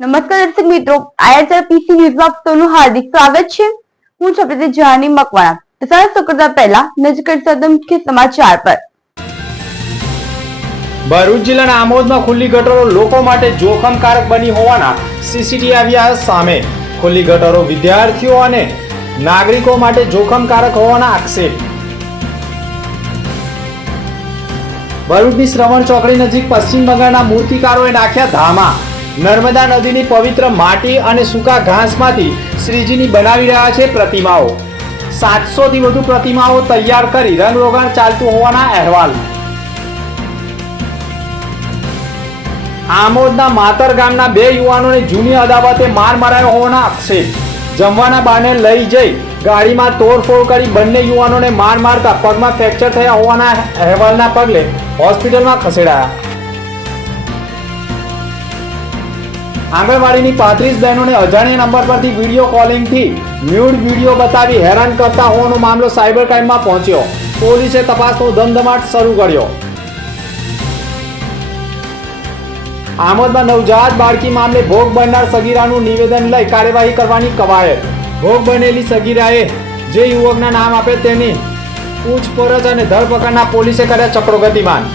નમસ્કાર દર્શક મિત્રો, આઈએચઆર પીસી ન્યૂઝમાં આપનું હાર્દિક સ્વાગત છે। હું છું પ્રતિ જાની મકવાણા। તો ચાલો કરતા પહેલા નજર કરીએ મુખ્ય સમાચાર પર। ભરૂચ જિલ્લાના આમોદમાં ખુલ્લી ગટરો લોકો માટે જોખમકારક બની હોવાના સીસીટીવી આવ્યા સામે। ખુલ્લી ગટરો વિદ્યાર્થીઓ અને નાગરિકો માટે જોખમકારક હોવાના આક્ષેપ। ભરૂચની શ્રવણ ચોકડી નજીક પશ્ચિમ બંગાળના મૂર્તિકારોએ નાખ્યા ધામા। નર્મદા નદીની પવિત્ર માટી અને સૂકા ઘાસમાંથી શ્રીજીની બનાવી રહ્યા છે પ્રતિમાઓ। 700થી વધુ પ્રતિમાઓ તૈયાર કરી રંગરોગાણ ચાલતું હોવાના અહેવાલ। આમોદના માતર ગામના 2 યુવાનોને જૂની અદાવતે માર મરાયો હોવાના આક્ષેપ। જમવાના બહાને લઈ જઈ ગાડીમાં તોડફોડ કરી બંને યુવાનોને માર મારતા પગમાં ફ્રેક્ચર થયા હોવાના અહેવાલના પગલે હોસ્પિટલમાં ખસેડાયા। આંગણવાડીની 35 બહેનોને અજાણ્યા નંબર પરથી વિડીયો કોલિંગથી ન્યૂડ વિડીયો બતાવી હેરાન કરતા હોવાનો મામલો સાયબર ક્રાઇમમાં પહોંચ્યો। પોલીસે તપાસનો ધમધમાટ શરૂ કર્યો। આમોદમાં નવજાત બાળકી મામલે ભોગ બનનાર સગીરાનું નિવેદન લઈ કાર્યવાહી કરવાની કવાયત। ભોગ બનેલી સગીરાએ જે યુવકના નામ આપે તેની પૂછપરછ અને ધરપકડના પોલીસે કર્યા ચક્રો ગતિમાન।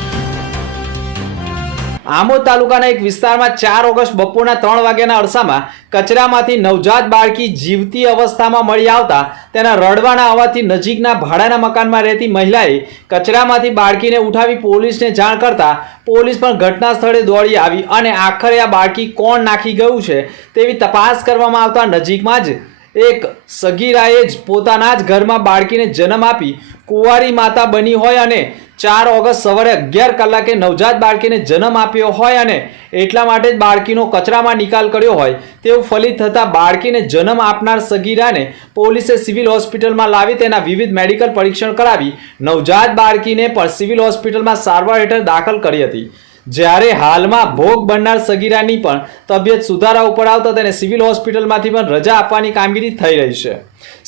આમોદ તાલુકાના એક વિસ્તારમાં 4 ઓગસ્ટ બપોરના 3 વાગ્યાના અરસામાં કચરામાંથી નવજાત બાળકી જીવતી અવસ્થામાં મળી આવતા તેના રડવાના અવાજથી નજીકના ભાડાના મકાનમાં રહેતી મહિલાએ કચરામાંથી બાળકીને ઉઠાવી પોલીસને જાણ કરતા પોલીસ પણ ઘટના સ્થળે દોડી આવી અને આખરે આ બાળકી કોણ નાખી ગયું છે તેવી તપાસ કરવામાં આવતા નજીકમાં જ એક સગીરાએ જ પોતાના જ ઘરમાં બાળકીને જન્મ આપી કુંવારી માતા બની હોય અને 4 ઓગસ્ટ સવારે 11 કલાકે નવજાત બાળકીને જન્મ આપ્યો હોય અને એટલા માટે જ બાળકીનો કચરામાં નિકાલ કર્યો હોય તેવું ફલિત થતાં બાળકીને જન્મ આપનાર સગીરાને પોલીસે સિવિલ હોસ્પિટલમાં લાવી તેના વિવિધ મેડિકલ પરીક્ષણ કરાવી નવજાત બાળકીને પણ સિવિલ હોસ્પિટલમાં સારવાર હેઠળ દાખલ કરી હતી। જ્યારે હાલમાં ભોગ બનનાર સગીરાની પણ તબિયત સુધારા ઉપર આવતા તેને સિવિલ હોસ્પિટલમાંથી પણ રજા આપવાની કામગીરી થઈ રહી છે।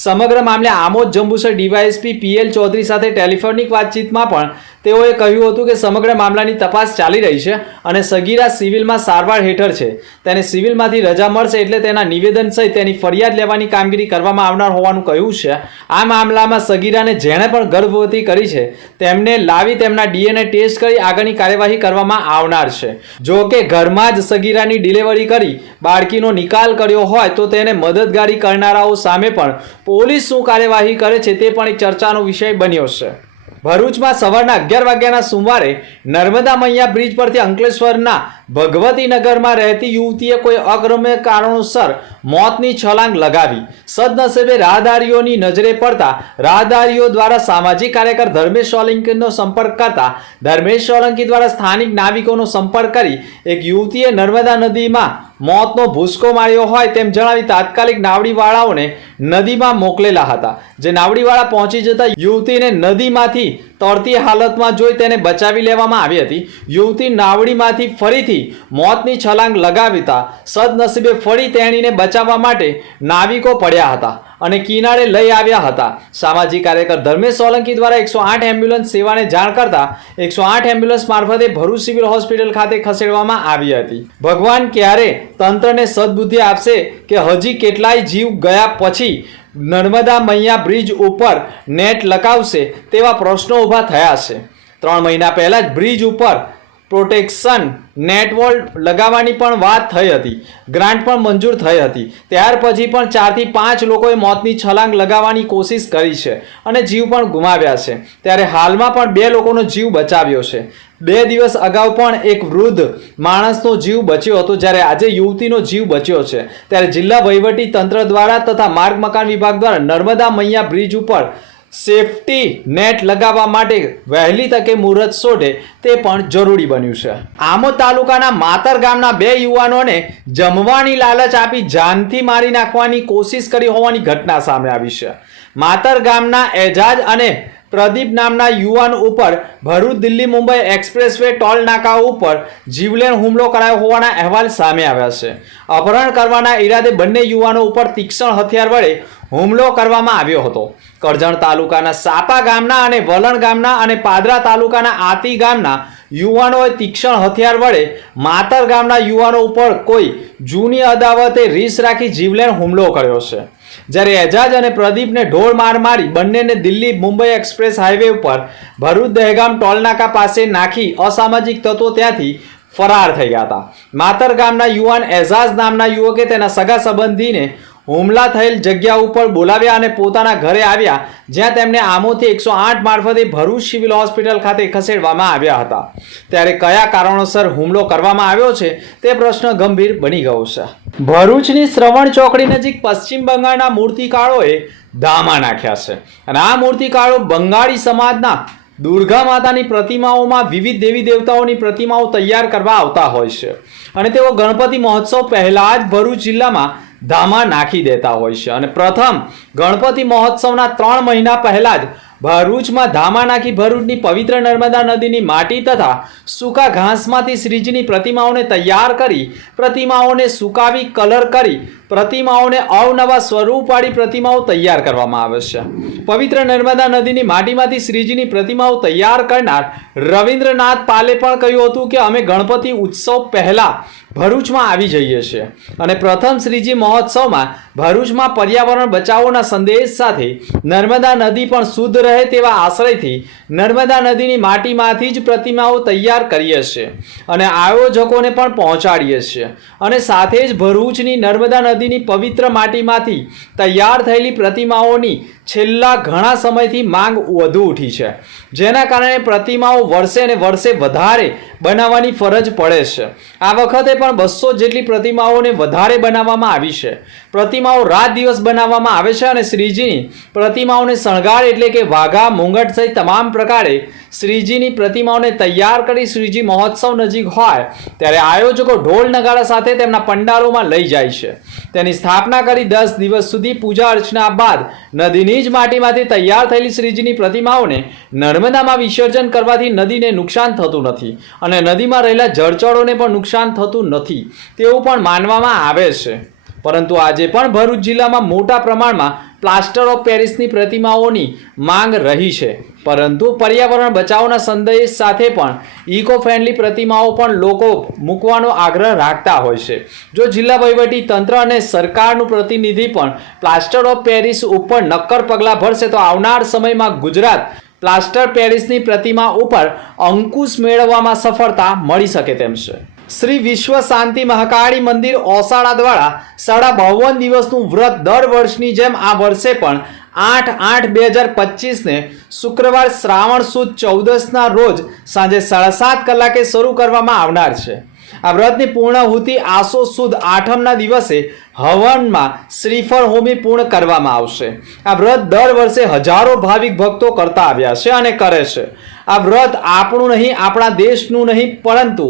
સમગ્ર મામલે આમોદ જંબુસર ડીવાયએસપી પીએલ ચૌધરી સાથે ટેલિફોનિક વાતચીતમાં પણ તેઓએ કહ્યું હતું કે સમગ્ર મામલાની તપાસ ચાલી રહી છે અને સગીરા સિવિલમાં સારવાર હેઠળ છે। તેને સિવિલમાંથી રજા મળશે એટલે તેના નિવેદન સહિત તેની ફરિયાદ લેવાની કામગીરી કરવામાં આવનાર હોવાનું કહ્યું છે। આ મામલામાં સગીરાને જેણે પણ ગર્ભવતી કરી છે તેમને લાવી તેમના ડીએનએ ટેસ્ટ કરી આગળની કાર્યવાહી કરવામાં આવનાર છે। જો કે ઘરમાં જ સગીરાની ડિલિવરી કરી બાળકીનો નિકાલ કર્યો હોય તો તેને મદદગારી કરનારાઓ સામે પણ પોલીસ શું કાર્યવાહી કરે છે તે પણ એક ચર્ચાનો વિષય બન્યો છે। ભરૂચમાં સવારના 11 વાગ્યાના સુમારે નર્મદા મૈયા બ્રિજ પરથી અંકલેશ્વરના ભગવતી નગરમાં રહેતી યુવતીએ કોઈ અગમ્ય કારણોસર મોતની છલાંગ લગાવી। સદનસીબે રાહદારીઓની નજરે પડતા રાહદારીઓ દ્વારા સામાજિક કાર્યકર ધર્મેશ સોલંકીનો સંપર્ક કરતા ધર્મેશ સોલંકી દ્વારા સ્થાનિક નાવિકોનો સંપર્ક કરી એક યુવતીએ નર્મદા નદીમાં મોતનો ભૂસકો માર્યો હોય તેમ જણાવી તાત્કાલિક નાવડીવાળાઓને નદીમાં મોકલેલા હતા। જે નાવડીવાળા પહોંચી જતા યુવતીને નદીમાંથી તરતી હાલતમાં જોઈ તેને બચાવી લેવામાં આવી હતી। યુવતી નાવડીમાંથી ફરીથી મોતની છલાંગ લગાવતા સદનસીબે ફરી તેણીને બચાવવા માટે નાવિકો પડ્યા હતા અને કિનારે લઈ આવ્યા હતા। સામાજિક કાર્યકર ધર્મેશ સોલંકી દ્વારા 108 એમ્બ્યુલન્સ સેવાને જાણ કરતા 108 એમ્બ્યુલન્સ મારફતે ભરૂચ સિવિલ હોસ્પિટલ ખાતે ખસેડવામાં આવી હતી। ભગવાન ક્યારે તંત્રને સદબુદ્ધિ આપશે કે હજી કેટલાય જીવ ગયા પછી નર્મદા મૈયા બ્રિજ ઉપર નેટ લગાવશે તેવા પ્રશ્નો ઊભા થયા છે। 3 મહિના પહેલા જ બ્રિજ ઉપર પ્રોટેક્શન નેટ વોલ લગાવવાની પણ વાત થઈ હતી। ગ્રાન્ટ પણ મંજૂર થઈ હતી। ત્યાર પછી પણ 4 થી 5 લોકોએ મોતની છલાંગ લગાવવાની કોશિશ કરી છે અને જીવ પણ ગુમાવ્યા છે। ત્યારે હાલમાં પણ 2 લોકોનો જીવ બચાવ્યો છે। 2 દિવસ અગાઉ પણ એક વૃદ્ધ માણસનો જીવ બચ્યો હતો જ્યારે આજે યુવતીનો જીવ બચ્યો છે। ત્યારે જિલ્લા વહીવટી તંત્ર દ્વારા તથા માર્ગ મકાન વિભાગ દ્વારા નર્મદા મૈયા બ્રિજ ઉપર સેફટી નેટ લગાવવા માટે વહેલી તકે મુહૂર્ત શોધે તે પણ જરૂરી બન્યું છે। આમોદ તાલુકાના માતર ગામના 2 યુવાનોને જમવાની લાલચ આપી જાનથી મારી નાખવાની કોશિશ કરી હોવાની ઘટના સામે આવી છે। માતર ગામના એજાજ અને પ્રદીપ નામના યુવાન ઉપર ભરૂચ દિલ્હી મુંબઈ એક્સપ્રેસવે ટોલ નાકા ઉપર જીવલેણ હુમલો કરાયો હોવાના અહેવાલ સામે આવ્યા છે। અપહરણ કરવાના ઈરાદે બંને યુવાનો ઉપર તીક્ષ્ણ હથિયાર વડે હુમલો કરવામાં આવ્યો હતો। કરજણ તાલુકાના સાપા ગામના અને વલણ ગામના અને પાદરા તાલુકાના આતી ગામના યુવાનોએ તીક્ષ્ણ હથિયાર વડે માતર ગામના યુવાનો ઉપર કોઈ જૂની અદાવતે રીસ રાખી જીવલેણ હુમલો કર્યો છે. જ્યારે એજાજ અને પ્રદીપને ઢોળ માર મારી બંનેને દિલ્હી મુંબઈ એક્સપ્રેસ હાઈવે ઉપર ભરૂચ દહેગામ ટોલનાકા પાસે નાખી અસામાજિક તત્વો ત્યાંથી ફરાર થઈ ગયા હતા. માતર ગામના યુવાન એજાજ નામના યુવકે તેના સગા સંબંધીને હુમલા થયેલ જગ્યા ઉપર બોલાવ્યા અને પોતાના ઘરે આવ્યા, જ્યાં તેમને આમોથી 108 મારફતે ભરૂચ સિવિલ હોસ્પિટલ ખાતે ખસેડવામાં આવ્યા હતા. ત્યારે કયા કારણોસર હુમલો કરવામાં આવ્યો છે તે પ્રશ્ન ગંભીર બની ગયો છે. ભરૂચની શ્રવણ ચોકડી નજીક પશ્ચિમ બંગાળના મૂર્તિકારોએ ધામા નાખ્યા છે અને આ મૂર્તિકારો બંગાળી સમાજના દુર્ગા માતાની પ્રતિમાઓમાં વિવિધ દેવી દેવતાઓની પ્રતિમાઓ તૈયાર કરવા આવતા હોય છે અને તેઓ ગણપતિ મહોત્સવ પહેલા જ ભરૂચ જિલ્લામાં ધામા નાખી દેતા હોય છે અને પ્રથમ ગણપતિ મહોત્સવના 3 મહિના પહેલા જ ભરૂચમાં ધામા નાખી ભરૂચની પવિત્ર નર્મદા નદીની માટી તથા સૂકા ઘાસમાંથી શ્રીજીની પ્રતિમાઓને તૈયાર કરી પ્રતિમાઓને સુકાવી કલર કરી પ્રતિમાઓને અવનવા સ્વરૂપ વાળી પ્રતિમાઓ તૈયાર કરવામાં આવે છે. પવિત્ર નર્મદા નદીની માટીમાંથી શ્રીજીની પ્રતિમાઓ તૈયાર કરનાર રવિન્દ્રનાથ પાલે પણ કહ્યું હતું કે અમે ગણપતિ ઉત્સવ પહેલા ભરૂચમાં આવી જઈએ છીએ અને પ્રથમ શ્રીજી મહોત્સવમાં ભરૂચમાં પર્યાવરણ બચાવોના સંદેશ સાથે નર્મદા નદી પણ શુદ્ધ રહે તેવા આશ્રયથી નર્મદા નદીની માટીમાંથી જ પ્રતિમાઓ તૈયાર કરીએ છીએ અને આયોજકોને પણ પહોંચાડીએ છીએ અને સાથે જ ભરૂચની નર્મદા નદીની પવિત્ર માટીમાંથી તૈયાર થયેલી પ્રતિમાઓની છેલ્લા ઘણા સમયથી માંગ વધુ ઉઠી છે, જેના કારણે પ્રતિમાઓ વર્ષે ને વર્ષે વધારે બનાવવાની ફરજ પડે છે. આ વખતે પણ 200 જેટલી પ્રતિમાઓને વધારે બનાવવામાં આવી છે. પ્રતિમાઓ રાત દિવસ બનાવવામાં આવે છે અને શ્રીજીની પ્રતિમાઓને શણગાર એટલે કે વાઘા મુંગટ સહિત તમામ પ્રકારે શ્રીજીની પ્રતિમાઓને તૈયાર કરી શ્રીજી મહોત્સવ નજીક હોય ત્યારે આયોજકો ઢોલ નગારા સાથે તેમના પંડાલોમાં લઈ જાય છે. તેની સ્થાપના કરી 10 દિવસ સુધી પૂજા અર્ચના બાદ નદીની જ માટીમાંથી તૈયાર થયેલી શ્રીજીની પ્રતિમાઓને નર્મદામાં વિસર્જન કરવાથી નદીને નુકસાન થતું નથી અને નદીમાં રહેલા જળચરોને પણ નુકસાન થતું નથી તેવું પણ માનવામાં આવે છે. પરંતુ આજે પણ ભરૂચ જિલ્લામાં મોટા પ્રમાણમાં પ્લાસ્ટર ઓફ પેરિસની પ્રતિમાઓની માંગ રહી છે, પરંતુ પર્યાવરણ બચાવના સંદેશ સાથે પણ ઇકો ફ્રેન્ડલી પ્રતિમાઓ પણ લોકો મૂકવાનો આગ્રહ રાખતા હોય છે. જો જિલ્લા વહીવટી તંત્ર અને સરકારનું પ્રતિનિધિ પણ પ્લાસ્ટર ઓફ પેરિસ ઉપર નક્કર પગલાં ભરશે તો આવનાર સમયમાં ગુજરાત પ્લાસ્ટર પેરિસની પ્રતિમા ઉપર અંકુશ મેળવવામાં સફળતા મળી શકે તેમ છે. શ્રી વિશ્વ શાંતિ મહાકાળી મંદિર ઓસાડા દ્વારા 52 દિવસનું વ્રત દર વર્ષની જેમ આ વર્ષે પણ 8/8/2025 શુક્રવાર શ્રાવણ સુદ 14ના રોજ સાંજે 7:30 કલાકે શરૂ કરવામાં આવનાર છે. આ વ્રતની પૂર્ણાહુતિ આસો સુદ આઠમના દિવસે હવનમાં શ્રીફળ હોમી પૂર્ણ કરવામાં આવશે. આ વ્રત દર વર્ષે હજારો ભાવિક ભક્તો કરતા આવ્યા છે અને કરે છે. આ વ્રત આપણું નહીં, આપણા દેશનું નહીં, પરંતુ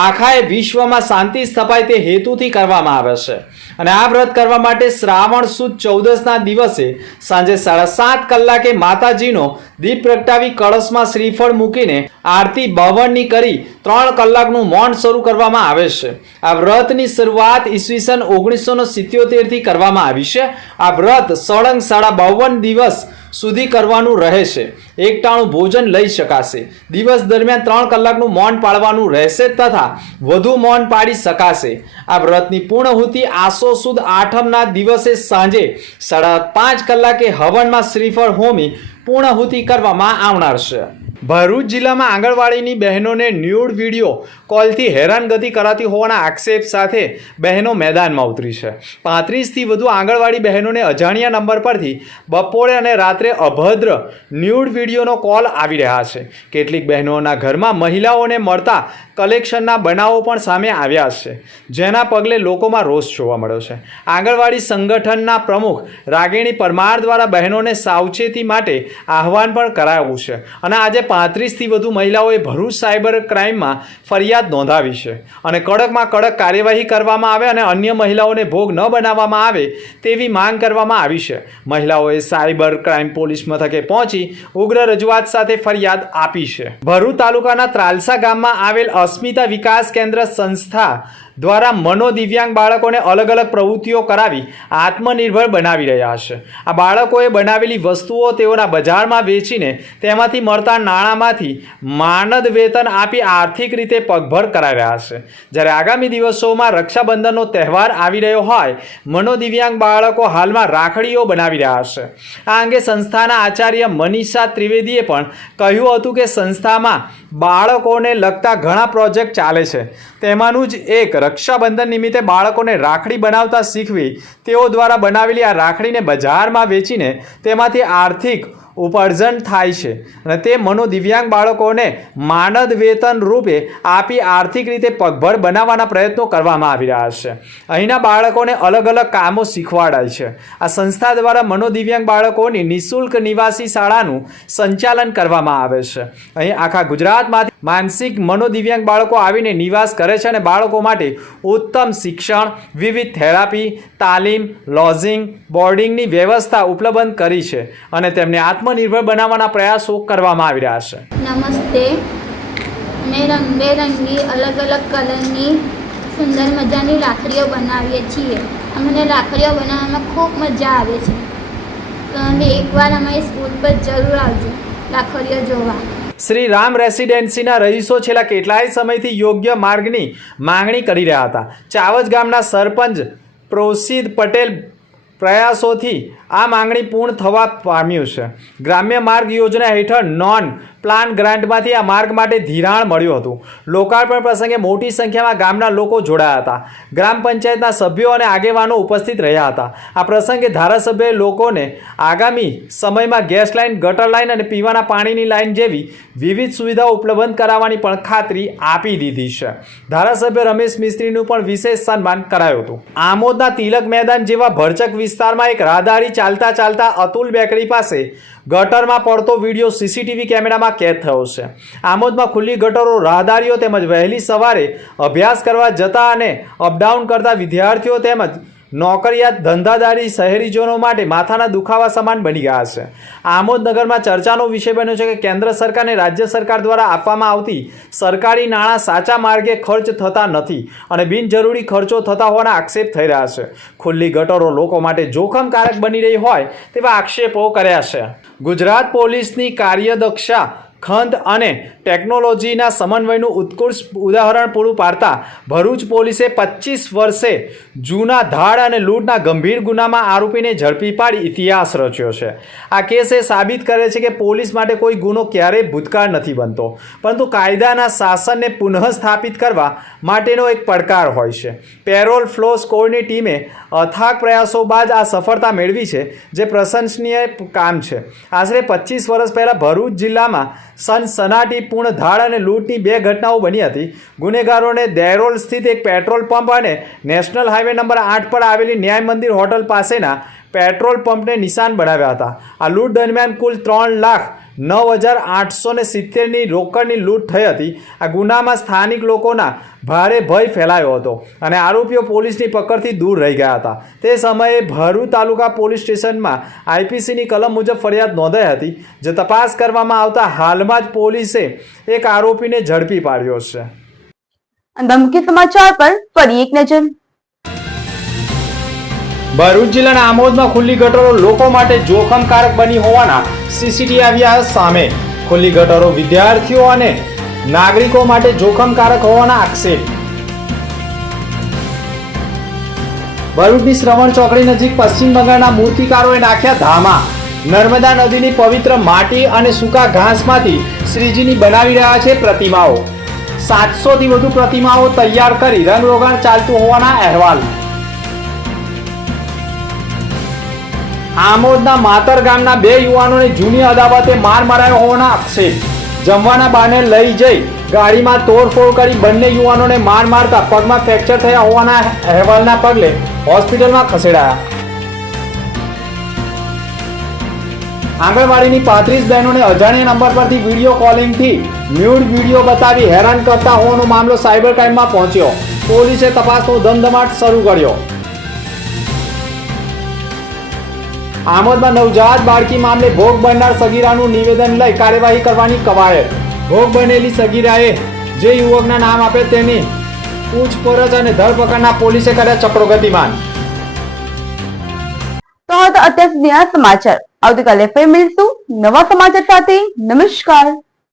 આખાએ વિશ્વમાં શાંતિ સ્થપાય તે હેતુથી કરવામાં આવે છે અને આ વ્રત કરવા માટે શ્રાવણ સુદ 14ના દિવસે સાંજે 7:30 કલાકે માતાજીનો દીપ પ્રગટાવી કળશમાં શ્રીફળ મૂકીને આરતી બાવનની કરી 3 કલાકનું મૌન શરૂ કરવામાં આવે છે. આ વ્રતની શરૂઆત ઈસવીસન 1977થી કરવામાં આવી છે. આ વ્રત સળંગ 52 દિવસ સુધી કરવાનું રહે છે. એકટાણું ભોજન લઈ શકાશે. દિવસ દરમિયાન 3 કલાકનું મૌન પાળવાનું રહેશે તથા વધુ મૌન પાડી શકાશે. આ વ્રતની પૂર્ણાહુતિ આસો સુદ આઠમના દિવસે સાંજે 5:30 કલાકે હવનમાં શ્રીફળ હોમી પૂર્ણાહુતિ કરવામાં આવનાર છે. ભરૂચ જિલ્લામાં આંગણવાડીની બહેનોને ન્યૂડ વિડીયો કોલથી હેરાનગતિ કરાતી હોવાના આક્ષેપ સાથે બહેનો મેદાનમાં ઉતરી છે. 35થી વધુ આંગણવાડી બહેનોને અજાણ્યા નંબર પરથી બપોરે અને રાત્રે અભદ્ર ન્યૂડ વિડીયોનો કોલ આવી રહ્યા છે. કેટલીક બહેનોના ઘરમાં મહિલાઓને મળતા કલેક્શનના બનાવો પણ સામે આવ્યા છે, જેના પગલે લોકોમાં રોષ જોવા મળ્યો છે. આંગણવાડી સંગઠનના પ્રમુખ રાગિણી પરમાર દ્વારા બહેનોને સાવચેતી માટે આહવાન પણ કરાયું છે અને આજે 35થી વધુ મહિલાઓએ ભરૂચ સાયબર ક્રાઇમમાં ફરિયાદ નોંધાવી છે અને કડકમાં કડક કાર્યવાહી કરવામાં આવે અને અન્ય મહિલાઓને ભોગ ન બનાવવામાં આવે તેવી માંગ કરવામાં આવી છે. મહિલાઓએ સાયબર ક્રાઇમ પોલીસ મથકે પહોંચી ઉગ્ર રજૂઆત સાથે ફરિયાદ આપી છે. ભરૂચ તાલુકાના ત્રાલસા ગામમાં આવેલ અસ્મિતા વિકાસ કેન્દ્ર સંસ્થા દ્વારા મનોદિવ્યાંગ બાળકોને અલગ અલગ પ્રવૃત્તિઓ કરાવી આત્મનિર્ભર બનાવી રહ્યા છે. આ બાળકોએ બનાવેલી વસ્તુઓ તેઓના બજારમાં વેચીને તેમાંથી મળતા નાણાંમાંથી માનદ વેતન આપી આર્થિક રીતે પગભર કરાવી રહ્યા છે. જ્યારે આગામી દિવસોમાં રક્ષાબંધનનો તહેવાર આવી રહ્યો હોય, મનોદિવ્યાંગ બાળકો હાલમાં રાખડીઓ બનાવી રહ્યા છે. આ અંગે સંસ્થાના આચાર્ય મનીષા ત્રિવેદીએ પણ કહ્યું હતું કે સંસ્થામાં બાળકોને લગતા ઘણા પ્રોજેક્ટ ચાલે છે. તેમાંનું જ એક રક્ષાબંધન નિમિત્તે બાળકોને રાખડી બનાવતા શીખવી. તેઓ દ્વારા બનાવેલી આ રાખડીને બજારમાં વેચીને તેમાંથી આર્થિક ઉપાર્જન થાય છે અને તે મનોદિવ્યાંગ બાળકોને માનદ વેતન રૂપે આપી આર્થિક રીતે પગભર બનાવવાના પ્રયત્નો કરવામાં આવી રહ્યા છે. અહીંના બાળકોને અલગ અલગ કામો શીખવાડાય છે. આ સંસ્થા દ્વારા મનોદિવ્યાંગ બાળકોની નિઃશુલ્ક નિવાસી શાળાનું સંચાલન કરવામાં આવે છે. અહીં આખા ગુજરાતમાંથી માનસિક મનોદિવ્યાંગ બાળકો આવીને નિવાસ કરે છે અને બાળકો માટે ઉત્તમ શિક્ષણ, વિવિધ થેરાપી, તાલીમ, લોજિંગ, બોર્ડિંગની વ્યવસ્થા ઉપલબ્ધ કરી છે અને તેમને આત્મનિર્ભર બનાવવાના પ્રયાસો કરવામાં આવી રહ્યા છે. નમસ્તે. અમે રંગબેરંગી અલગ અલગ કલરની સુંદર મજાની રાખડીઓ બનાવીએ છીએ. અમને રાખડીઓ બનાવવામાં ખૂબ મજા આવે છે. તો અમે એકવાર અમારી સ્કૂલ પર જરૂર આવજો રાખડીઓ જોવા. શ્રી રામ રેસિડેન્સીના રહીશો છેલ્લા કેટલાય સમયથી યોગ્ય માર્ગની માંગણી કરી રહ્યા હતા. ચાવજ ગામના સરપંચ પ્રોસિદ પટેલ પ્રયાસોથી આ માંગણી પૂર્ણ થવા પામ્યું છે. ગ્રામ્ય માર્ગ યોજના હેઠળ નોન પ્લાન ગ્રાન્ટમાંથી આ માર્ગ માટે ધિરાણ મળ્યું હતું. લોકાર્પણ પ્રસંગે મોટી સંખ્યામાં ગામના લોકો જોડાયા હતા. ગ્રામ પંચાયતના સભ્યો અને આગેવાનો ઉપસ્થિત રહ્યા હતા. આ પ્રસંગે ધારાસભ્યએ લોકોને આગામી સમયમાં ગેસ લાઇન, ગટર લાઇન અને પીવાના પાણીની લાઇન જેવી વિવિધ સુવિધાઓ ઉપલબ્ધ કરાવવાની પણ ખાતરી આપી દીધી છે. ધારાસભ્ય રમેશ મિસ્ત્રીનું પણ વિશેષ સન્માન કરાયું હતું. આમોદના તિલક મેદાન જેવા ભરચક વિસ્તારમાં એક રાહદારી ચાલતા અતુલ બેકરી પાસે ગટરમાં પડતો વિડીયો સીસીટીવી કેમેરામાં કેદ થયો છે. આમોદમાં ખુલ્લી ગટરો રાહદારીઓ તેમજ વહેલી સવારે અભ્યાસ કરવા જતા અને અપડાઉન કરતા વિદ્યાર્થીઓ તેમજ નોકરિયાત ધંધાદારી શહેરીજનો માટે માથાના દુખાવા સમાન બની ગયા છે. આમોદ નગરમાં ચર્ચાનો વિષય બન્યો છે કે કેન્દ્ર સરકાર અને રાજ્ય સરકાર દ્વારા આપવામાં આવતી સરકારી નાણાં સાચા માર્ગે ખર્ચ થતા નથી અને બિનજરૂરી ખર્ચો થતા હોવાના આક્ષેપ થઈ રહ્યા છે. ખુલ્લી ગટરો લોકો માટે જોખમકારક બની રહી હોય તેવા આક્ષેપો કર્યા છે. ગુજરાત પોલીસની કાર્યદક્ષતા, ખંત અને ટેકનોલોજીના સમન્વયનું ઉત્કૃષ્ટ ઉદાહરણ પૂરું પાડતા ભરૂચ પોલીસે 25 વર્ષે જૂના ધાડ અને લૂંટના ગંભીર ગુનામાં આરોપીને ઝડપી પાડી ઇતિહાસ રચ્યો છે. આ કેસ એ સાબિત કરે છે કે પોલીસ માટે કોઈ ગુનો ક્યારેય ભૂતકાળ નથી બનતો, પરંતુ કાયદાના શાસનને પુનઃસ્થાપિત કરવા માટેનો એક પડકાર હોય છે. પેરોલ ફ્લો સ્કોડની ટીમે અથાગ પ્રયાસો બાદ આ સફળતા મેળવી છે, જે પ્રશંસનીય કામ છે. આશરે 25 વર્ષ પહેલાં ભરૂચ જિલ્લામાં સનસનાટીપૂર્ણ ધાડ અને લૂંટની 2 ઘટનાઓ બની હતી. ગુનેગારોને દેરોલ સ્થિત એક પેટ્રોલ પંપ અને નેશનલ હાઈવે નંબર 8 પર આવેલી ન્યાય મંદિર હોટલ પાસેના પેટ્રોલ પંપને નિશાન બનાવ્યા હતા. આ લૂંટ દરમિયાન કુલ 3,09,870ની રોકડની લૂંટ થઈ હતી. આ ગુનામાં સ્થાનિક લોકોના ભારે ભય ફેલાયો હતો અને આરોપીઓ પોલીસની પકડથી દૂર રહી ગયા હતા. તે સમયે ભરૂચ તાલુકા પોલીસ સ્ટેશનમાં આઈપીસીની કલમ મુજબ ફરિયાદ નોંધાઈ હતી, જે તપાસ કરવામાં આવતા હાલમાં જ પોલીસે એક આરોપીને ઝડપી પાડ્યો છે. ધમકી સમાચાર પર ફરી એક નજર. ભરૂચ જિલ્લાના આમોદમાં ખુલ્લી ગટરો લોકો માટે જોખમકારક બની હોવાના સીસીટીવી આવ્યા સામે. ખુલ્લી ગટરો વિદ્યાર્થીઓ અને નાગરિકો માટે જોખમકારક હોવાના આક્ષેપ. ભરૂચની શ્રવણ ચોકડી નજીક પશ્ચિમ બંગાળના મૂર્તિકારોએ નાખ્યા ધામા. નર્મદા નદીની પવિત્ર માટી અને સૂકા ઘાસમાંથી શ્રીજીની બનાવી રહ્યા છે પ્રતિમાઓ. 700થી વધુ પ્રતિમાઓ તૈયાર કરી રંગરોગાન ચાલતું હોવાના અહેવાલ. આમોદના માતર ગામના 2 યુવાનોને જૂની અદાવતે માર મરાયો હોવાના આક્ષેપ. જમવાના બહાને લઈ જઈ ગાડીમાં તોડફોડ કરી બંને યુવાનોને માર મારતા પગમાં ફ્રેક્ચર થયા હોવાના અહેવાલના પગલે હોસ્પિટલમાં ખસેડાયા. આંગણવાડીની 35 બહેનોને અજાણ્યા નંબર પરથી વિડીયો કોલિંગથી ન્યૂડ વિડીયો બતાવી હેરાન કરતા હોવાનો મામલો સાયબર ક્રાઇમમાં પહોંચ્યો. પોલીસે તપાસનો ધમધમાટ શરૂ કર્યો. આમોદમાં નવજાત બાળકી મામલે ભોગ બનનાર સગીરાનું નિવેદન લઈ કાર્યવાહી કરવાની કવાયત. ભોગ બનેલી સગીરાએ જે યુવકના નામ આપે તેની પૂછપરછ અને ધરપકડના પોલીસે કર્યા ચક્રો ગતિમાન. તો હવે તો અત્યાર સુધીના સમાચાર. આવતીકાલે ફરી મળીશું નવા સમાચાર સાથે. નમસ્કાર.